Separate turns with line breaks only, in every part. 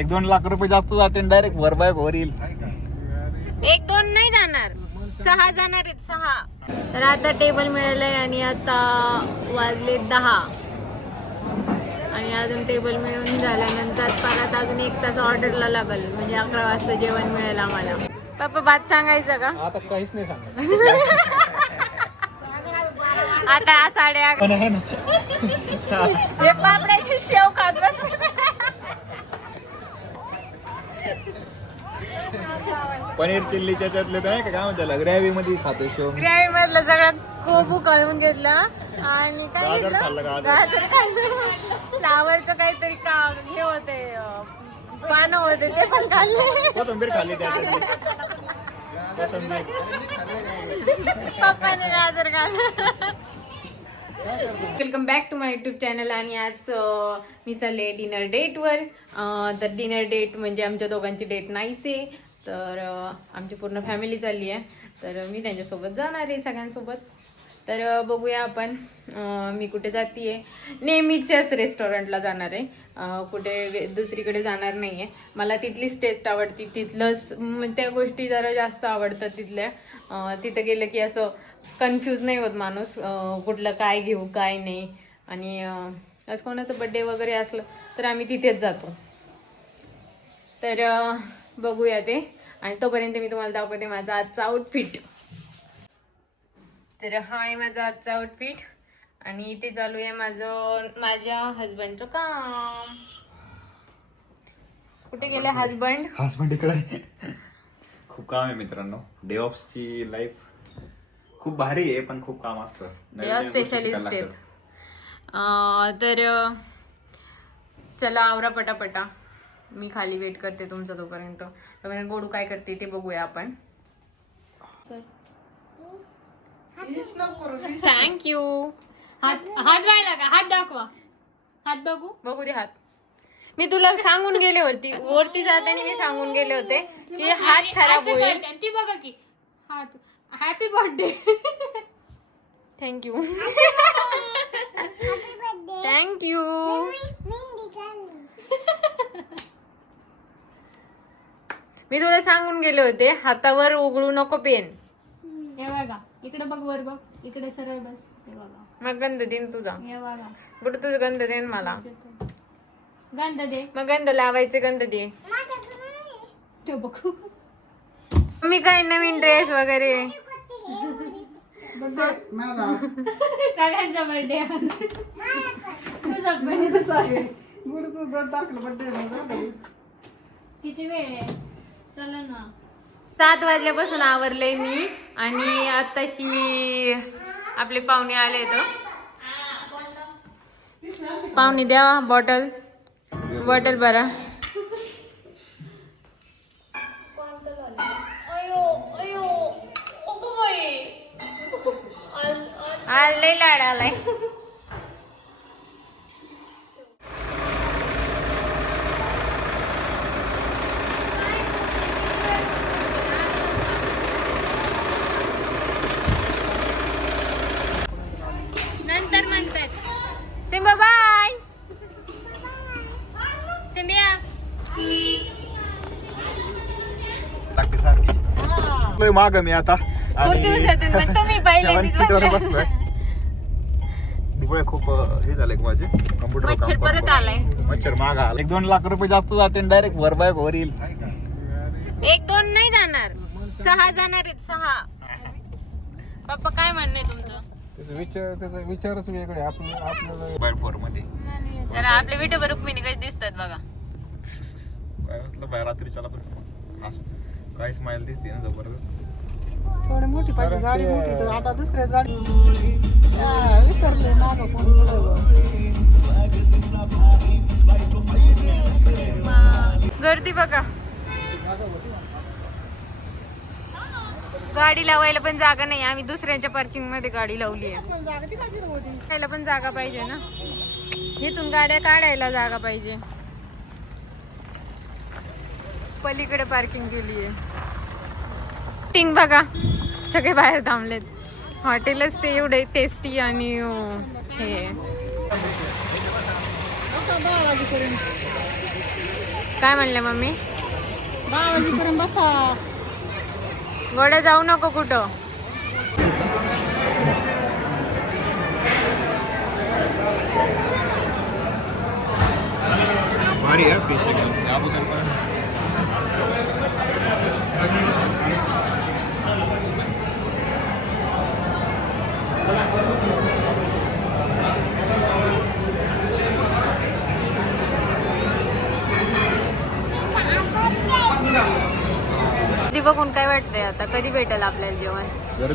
एक दोन लाख रुपये जास्त जाते डायरेक्ट भर बाय भर येईल.
एक दोन नाही जाणार. सहा जाणार आहेत सहा. तर आता टेबल मिळालंय आणि आता वाजले दहा. आणि अजून टेबल मिळून झाल्यानंतर परत अजून एक तास ऑर्डरला लागल म्हणजे अकरा वाजता जेवण मिळेल आम्हाला. पप्पा भात सांगायचं का?
आता काहीच नाही सांगत
आता साडे अकरा हे पापड्याची शेव खात बस.
पनीर चिल्लीच्या त्यातले तर नाही का? काय म्हणतात ग्रॅव्ही मध्ये खातो शो
ग्रेव्ही मधलं सगळं कोबू काढून घेतलं. आणि काय
गाजर खाल्लं,
घेतलं
गाजर.
गाजर खाल्लं. फ्लावरचं काहीतरी का हे होते पानं होते ते पण खाल्ले.
कोथंबीर खाल्ली कोथंबीर.
पप्पाने गाजर खाल्लं. Welcome back to my YouTube channel आणि आज अं, मी चालले डिनर डेटवर तर डिनर डेट म्हणजे आमच्या दोघांची डेट नाहीच आहे. तर आमची पूर्ण फॅमिली चालली आहे. तर मी त्यांच्यासोबत जाणार आहे सगळ्यांसोबत. तर बघूया आपण मी कुठे जाते आहे नेहमीच्याच रेस्टॉरंटला जाणार आहे. कुठे दुसरीकडे जाणार नाही आहे मला तिथलीच टेस्ट आवडती. तिथलंच त्या गोष्टी जरा जास्त आवडतात तिथल्या. तिथं गेलं की असं कन्फ्यूज नाही होत माणूस कुठलं काय घेऊ काय नाही. आणि असं आज कोणाचं बड्डे वगैरे असलं तर आम्ही तिथेच जातो. तर बघूया ते. आणि तोपर्यंत मी तुम्हाला दाखवते माझा आजचा आउटफिट तर हा आहे माझा आजचा आउटफिट आणि इथे चालू आहे माझं माझ्या हजबंडचं काम. कुठे गेले हजबंड
हसबंड इकडे. खूप काम आहे मित्रांनो. डे ची लाईफ खूप भारी आहे पण खूप काम असतं. नवीन नवीन
स्पेशलिस्ट आहेत.
लागतात.
अं, तर चला आवरा पटापटा. मी खाली वेट करते तुमचा तोपर्यंत. तोपर्यंत गोडू काय करते ते बघूया आपण. थँक्यू
हात हात व्हायला का? हात दाखवा. हात बघू.
बघू दे हात. मी तुला सांगून गेले वरती वरती जाताना मी सांगून गेले होते की हात खराब होईल.
ती बघा की हात happy birthday
thank you thank you मी तुला सांगून गेले होते हातावर उघडू नको पेन.
हे बघा इकडे बघ वर बघ इकडे सरळ बस हे बघा.
मग गंध देईन तुझा.
हे बघा.
कुठं तुझं गंध देईन मला.
गंध दे.
मग गंध लावायचे गंध दे.
ते बघू.
मी काय नवीन ड्रेस वगैरे?
सगळ्यांचा बर्थडे तुझा birthday. किती वेळ आहे? चला ना.
सात वाजल्यापासून आवरलंय मी आणि आताशी आपले पाहुणे आले तर पाहुणे द्या बॉटल. बॉटल बरा आज लय लाड आलाय
नंतर म्हणतात
सिंबा बाय
सिंबिया
लागते सारखी लय माग मी आता.
खूप दिवसातून तुम्ही पहिल्यांदाच
वर
बसलाय.
डोळे खूप अं, हे झाले माझे? कम्प्युटर
मच्छर परत आलाय.
मच्छर माग आला एक दोन लाख रुपये जास्त जाते डायरेक्ट भर बाय भर येईल.
एक दोन नाही जाणार. सहा जाणार आहेत सहा. पप्पा काय म्हणणं आहे तुमचं?
त्याचा विचार त्याचा विचारच वेगळे आपलं आपल्याला
मोबाईल
फोरमध्ये. आपले रुक्मिणी कधी दिसतात बघा.
काय म्हटलं बाय रात्री चला पण असं काय स्माइल दिसते ना जबरदस्त.
थोडी मोठी पाहिजे गाडी मोठी तर आता दुसऱ्याच गाडी विसरले मागं कोण पुढं.
गर्दी बघा. गाडी लावायला पण जागा नाही आम्ही दुसऱ्यांच्या पार्किंगमध्ये गाडी लावली आहे त्याला पण जागा पाहिजे ना. इथून गाड्या काढायला जागा पाहिजे. पलीकडे पार्किंग केली आहे टिंग बघा. सगळे बाहेर थांबलेत. हॉटेलच ते एवढे टेस्टी आणि हे. काय म्हणले मम्मी? वडे जाऊ नको कुठं?
भारी आहे फिश एकदम.
बघून काय वाटतंय आता? कधी भेटेल आपल्याला जेवण?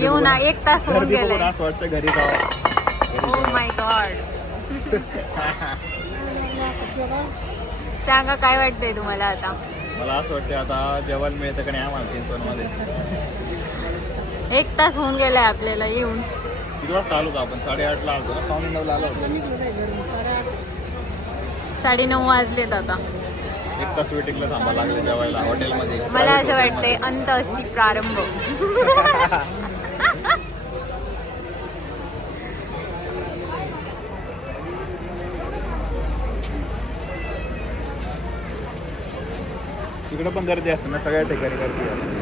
येऊन
बघून-
एक तास होऊन गेलाय.
असं वाटतं घरी
ओ माय गॉड सांगा काय वाटतंय तुम्हाला आता?
मला असं वाटतं आता जेवण मिळतं का नाही आम्हाला चिंचवणमध्ये
एक तास होऊन गेलाय आपल्याला येऊन.
किती वाजता आलो आपण? साडेआठला आलो. ना पावणे नऊला आलो. होतो
साडेनऊ वाजलेत आता.
एक तास वेटिंगला थांबा लागले जेवायला हॉटेलमध्ये.
मला असं वाटतंय अंत असती प्रारंभ.
तिकडे पण गर्दी असते ना सगळ्या ठिकाणी गर्दी असते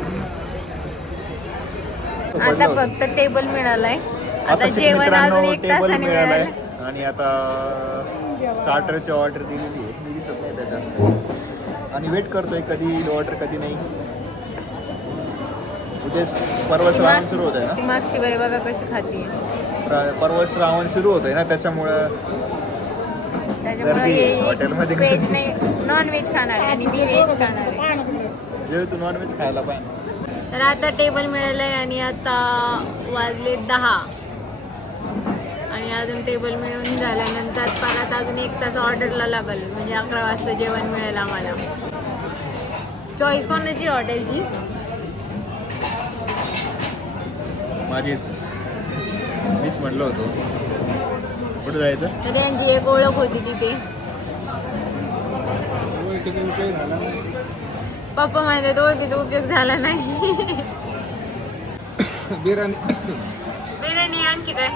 आता फक्त टेबल मिळालाय. आता
आता
जेवण अजून एक
टेबल
तासाने
मिळालाय.
मिळालं.
आणि आता स्टार्टरची ऑर्डर दिलेली आहे. मी दिसत नाही त्याच्यात. आणि वेट करतोय कधी येईल ऑर्डर कधी नाही. उद्या परवा श्रावण सुरू होत आहे
ती मागची बाई बघा कशी खाती.
ना प्र- परवा श्रावण सुरू होत आहे ना त्याच्यामुळं गर्दी आहे. हॉटेलमध्ये.
व्हेज नाही नॉन व्हेज खाणार आहे आणि मी व्हेज खाणार आहे.
जे तू नॉनव्हेज खायला पाहिजे.
तर आता टेबल मिळालंय आणि आता वाजले दहा. आणि अजून टेबल मिळून झाल्यानंतर परत अजून एक तास ऑर्डरला लागल म्हणजे अकरा वाजता जेवण मिळेल आम्हाला. चॉईस कोणाची हॉटेलची
माझीच. मीच म्हणलो होतो. कुठे जायचं?
तर त्यांची एक ओळख होती तिथे. पप्पा म्हणतात ओळखीचा उपयोग झाला नाही.
बिर्याणी.
बिर्याणी आणखी काय?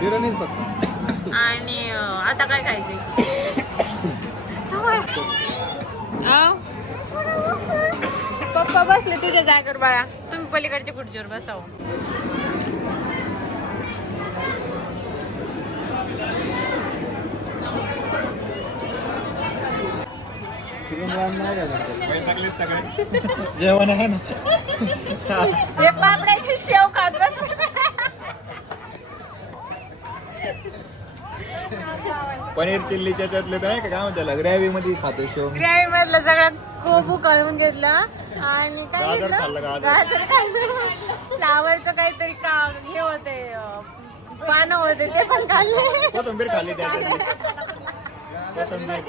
बिर्याणीच फक्त
आणि आता काय खायचंय? अहो. पप्पा बसले तुझ्या जागेवर बाळा. तुम्ही पलीकडच्या खुर्चीवर बसाव.
जेवण आहे ना
हे पापड्याची शेव खात बस
पनीर चिल्लीच्या त्यातले तर नाही का? काय म्हणतात ग्रॅव्ही मध्ये खातो शेव
ग्रेव्ही मधलं सगळं कोबू कळून घेतलं. आणि काय
गाजर
घेतलं?
खाल्लं, गाजर.
गाजर खाल्लं. फ्लावरचं काहीतरी का हे होते पानं होते ते पण खाल्ले.
कोथिंबीर खाल्ली त्याच्यातली कोथिंबीर.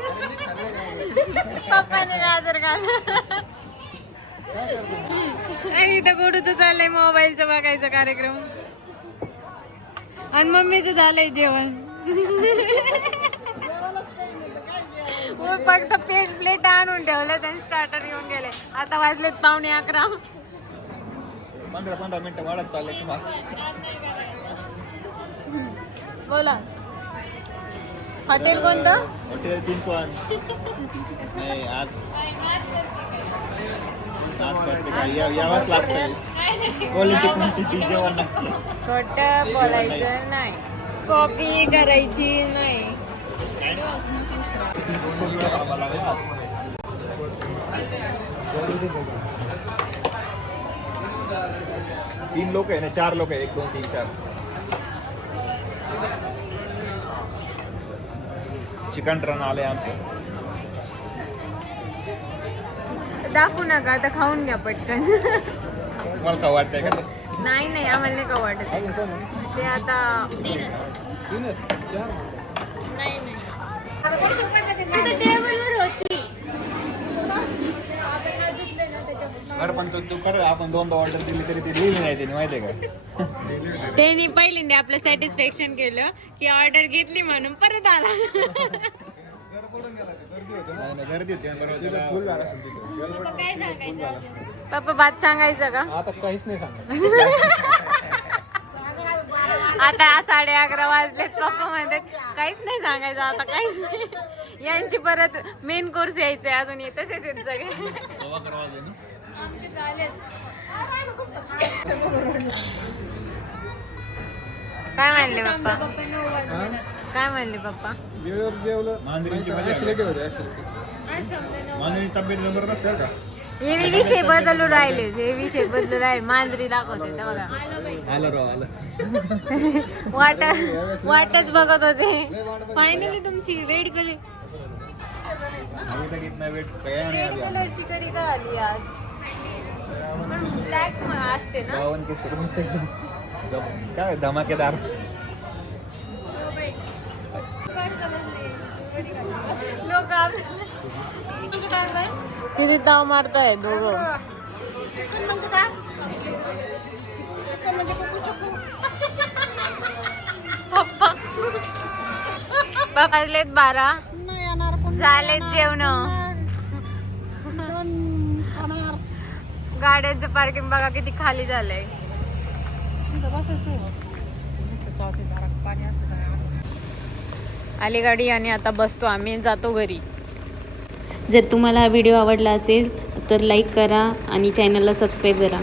पप्पाने गाजर खाल्लं. आणि इथं गोडूचं चाललंय मोबाईलचं बघायचं कार्यक्रम. आणि मम्मीचं झालंय जेवण. हो, फक्त पेट प्लेट आणून ठेवलं त्यांनी स्टार्टर येऊन गेले. आता वाजलेत पावणे अकरा.
पंधरा पंधरा मिनिटं वाढत चालले.
बोला. हॉटेल कोणतं?
हॉटेल चिंचवण नाही आज आज करते काय या- यावंच लागतंय. क्वालिटी क्वांटिटी जेवण लागतं
खोटं बोलायचं नाही. कॉपी करायची नाही.
तीन लोक आहे ना चार लोक आहे एक दोन तीन चार. चिकन रन आले आमचं.
दाखवू नका आता खाऊन घ्या पटकन.
तुम्हाला काय वाटतंय का?
नाही नाही आम्हाला नाही का वाटत. ते आता
पण तू तू कर आपण दोनदा ऑर्डर दिली तरी ती लिहिली नाही त्यांनी माहिती आहे का?
त्यांनी पहिल्यांदा आपलं सॅटिस्फॅक्शन केलं की ऑर्डर घेतली म्हणून परत आला.
नाही नाही गर्दी होती. बरोबर
फुल झाला असेल तिथं.
काय सांगायचं?
पप्पा बात सांगायचं का?
आता काहीच नाही सांगत.
आता साडे अकरा वाजलेत पप्पा म्हणतात काहीच नाही सांगायचं आता काहीच नाही. यांची परत मेन कोर्स यायचंय अजून तसेच आहेत सगळे
आमचे चालेल
काय म्हणले पप्पा? काय म्हणले पप्पा?
जेवलं.
मांजरीची तब्येत जबरदस्त आहे का?
हे विषय बदलू राहिले. हे विषय बदलू राहिले. मांजरी दाखवते बघा वाट वाटच बघत होते. फायनली तुमची रेड कलर रेड कलरची करी का आली आज? पण ब्लॅक असते ना.
क्या धमाकेदार?
किती ताव मारताय दोघं.
चिकन म्हणजे काय? चिकन म्हणजे कुकू चुकू.
पप्पा पप्पा वाजलेत बारा.
नाही येणार पण
झालेत जेवण. गाड्यांचं पार्किंग बघा किती खाली झालंय.
तिथं बसायचं इथं चावते जरा पाणी असतं का
आली गाडी आणि आता बसतो आम्ही जातो घरी.
जर तुम्हाला हा व्हिडिओ आवडला असेल तर लाईक करा आणि चॅनलला सबस्क्राईब करा.